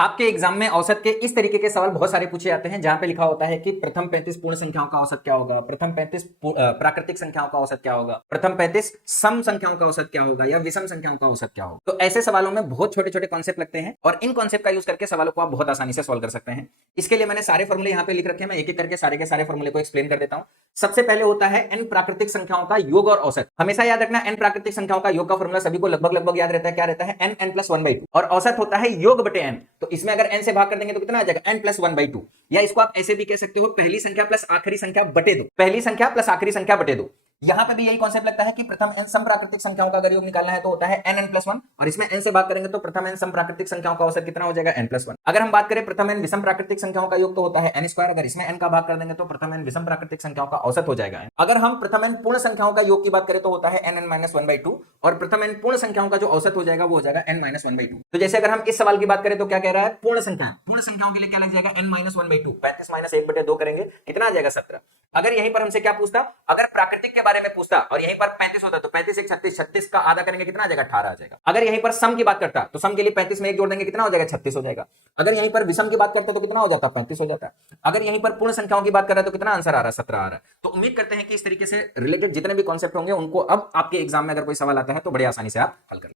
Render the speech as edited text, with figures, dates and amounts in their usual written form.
आपके एग्जाम में औसत के इस तरीके के सवाल बहुत सारे पूछे जाते हैं, जहां पे लिखा होता है कि प्रथम 35 पूर्ण संख्याओं का औसत क्या होगा, प्रथम 35 प्राकृतिक संख्याओं का औसत क्या होगा, प्रथम 35 सम संख्याओं का औसत क्या होगा या विषम संख्याओं का औसत क्या होगा। तो ऐसे सवालों में बहुत छोटे छोटे कॉन्सेप्ट लगते हैं और इन कॉन्सेप्ट का यूज करके सवालों को आप बहुत आसानी से सॉल्व कर सकते हैं। इसके लिए मैंने सारे फॉर्मूले यहाँ पे लिख रखे हैं, मैं एक एक करके सारे के सारे फॉर्मूले को एक्सप्लेन कर देता हूं। सबसे पहले होता है n प्राकृतिक संख्याओं का योग और औसत। हमेशा याद रखना n प्राकृतिक संख्याओं का योग का फॉर्मूला सभी को लगभग लगभग याद रहता है, क्या रहता है n प्लस 1/2 और औसत होता है योग बटे n। तो इसमें अगर n से भाग कर देंगे तो कितना आ जाएगा n प्लस 1/2, या इसको आप ऐसे भी कह सकते हो पहली संख्या प्लस आखिरी संख्या बटे दो, पहली संख्या प्लस आखिरी संख्या बटे दो। यहां पे भी यही कॉन्सेप्ट लगता है कि प्रथम n सम प्राकृतिक संख्याओं का अगर योग निकालना है तो होता है n प्लस 1 और इसमें n से भाग करेंगे तो प्रथम n सम प्राकृतिक संख्याओं का औसत कितना हो जाएगा n प्लस 1। अगर हम बात करें प्रथम n विषम प्राकृतिक संख्याओं का योग तो होता है n स्क्वायर, अगर इसमें n का भाग कर देंगे तो प्रथम n विषम प्राकृतिक संख्याओं का औसत हो जाएगा। अगर हम प्रथम n पूर्ण संख्याओं का योग की बात करें तो होता है n माइनस 1/2 और प्रथम n पूर्ण संख्याओं का जो औसत हो जाएगा वो हो जाएगा n माइनस 1/2। तो जैसे अगर हम इस सवाल की बात करें तो क्या कह रहा है, पूर्ण संख्याओं के लिए क्या लग जाएगा n माइनस 1/2, 35 माइनस 1/2 करेंगे कितना आ जाएगा 17। अगर यहीं पर हमसे क्या पूछता, अगर प्राकृतिक के बारे में पूछता और यहीं पर 35 होता तो 35 एक 36, 36 का आधा करेंगे कितना आ जाएगा 18 आ जाएगा। अगर यहीं पर सम की बात करता तो सम के लिए 35 में एक जोड़ देंगे कितना हो जाएगा 36 हो जाएगा। अगर यहीं पर विषम की बात करते तो कितना हो जाता 35 हो जाता। अगर यहीं पर पूर्ण संख्याओं की बात कर रहा है तो कितना आंसर आ रहा है 17 आ रहा है। तो उम्मीद करते हैं कि इस तरीके से रिलेटेड जितने भी कॉन्सेप्ट होंगे उनको अब आपके एग्जाम में अगर कोई सवाल आता है तो बड़े आसानी से आप हल कर